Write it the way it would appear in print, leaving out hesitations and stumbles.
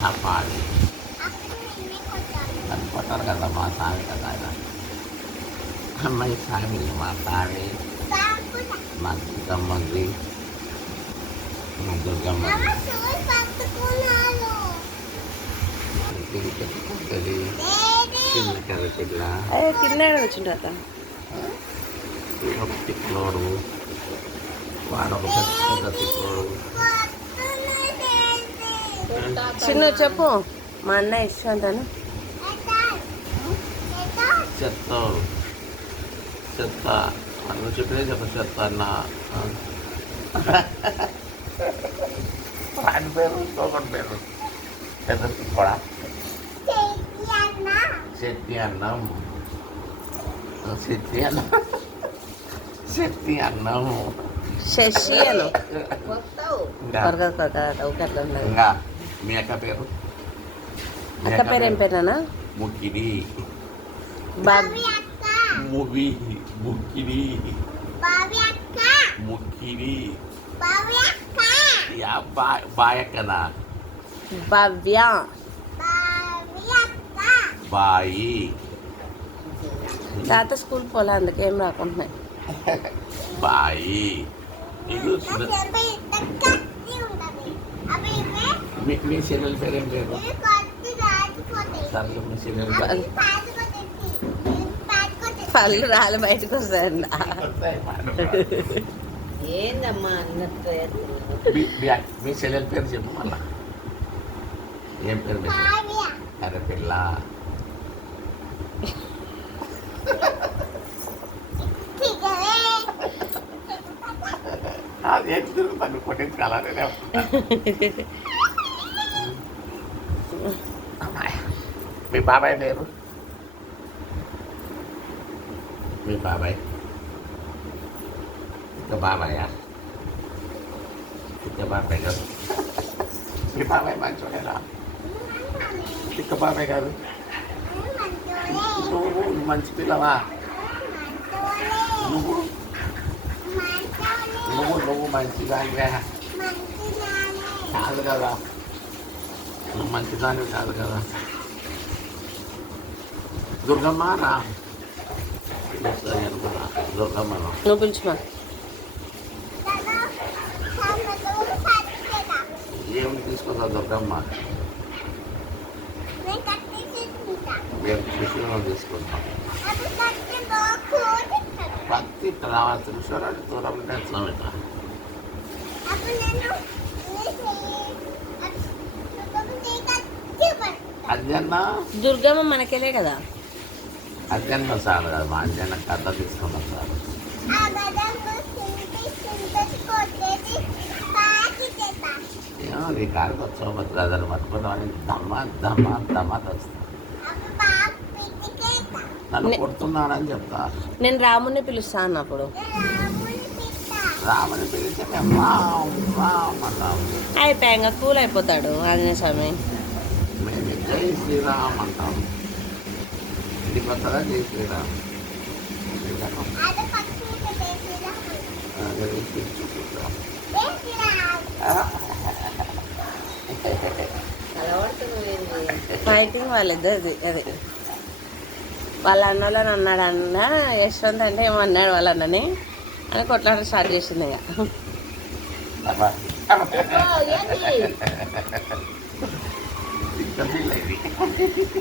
ఆ పాడి అది కొట్టారు కదా మా స్వామి కదా ఆయన అమ్మాయి స్వామి మా స్వామి మా దుర్గమ్మది మా దుర్గమ్మది పెట్టుకుంటుంది చిన్న కర్ర పిల్ల కింద వచ్చిండ ఒక తిక్కులోడు వాడొక పెద్ద తిక్కులోడు చిన్న చెప్పు మా అన్న ఇష్టం అంటాను చెత్త చెత్త అన్న చెప్పినే చెప్ప చెత్త అన్న వాడి పేరు ఇంకొకటి పేరు పెద్ద కూడా శక్తి అన్నం శక్తి అన్నం శక్తి అన్నం శశి అను ఇంకా మీ అక్క పేరు అక్క పేరు ఏం పేరునా ముక్కిడి బాబీ ముక్కిడి ముక్కిడి బాయక్కనా భవ్య బాయి తాత స్కూల్ పోలే అందుకే ఏం రాకుంటున్నాయి బాయి మీ చెల్లెల పేరు ఏం పేరు సర్లే మీ చెల్లెల పళ్ళు రాళ్ళు బయటకు వస్తాయండి ఏందమ్మా అన్నట్టు మీ చెల్లెల పేరు చెప్పు మళ్ళా ఏం పేరు అరే పిల్ల అది ఏం తిరుగుతాను కొట్టించుకోవాలని మీ బాబాయ్ పేరు మీ బాబాయ్ ఇంకా బాబాయా ఇంకా బాబాయ్ గారు మీ బాబాయ్ మంచోడేరా ఇంకా బాబాయ్ గారు నువ్వు మంచి పిల్లవా నువ్వు నువ్వు నువ్వు మంచిదానివే కాదు కదా నువ్వు మంచిదానివి కాదు కదా దుర్గమ్మ రా అనుకున్నా దుర్గమ్మను నువ్వు పిలుచుమా ఏమి తీసుకుందా దుర్గమ్మ మేము కృష్ణను తీసుకుంటాం పత్తి రావాలి త్రిశూరాన్ని దూరం ఎట్లా పెట్టా అజ్జన్న దుర్గమ్మ మనకెళ్ళే కదా అజ్జన్న సార్ కదా మా అజ్జన్న కథ తీసుకున్నాం సార్ నీ కాడికి వచ్చావు బ్రదర్ పట్టుకుంటామని దమ్మ వస్తా నన్ను కొడుతున్నానని చెప్తా నేను రాముని పిలుస్తా అన్నప్పుడు రామని పిలిస్తే మేము అయిపోయాక కూల్ అయిపోతాడు ఆంజనేయ స్వామి మేము జై శ్రీరామ్ అంటాం ఇది కొత్తగా జై శ్రీరామ్ ఫైటింగ్ వాళ్ళిద్దరిది అది వాళ్ళ అన్నలను అన్నాడు అన్న యశ్వంత్ అంటే ఏమన్నాడు వాళ్ళ అన్నని అని కొట్లాట స్టార్ట్ చేసింది ఇక ఇంకా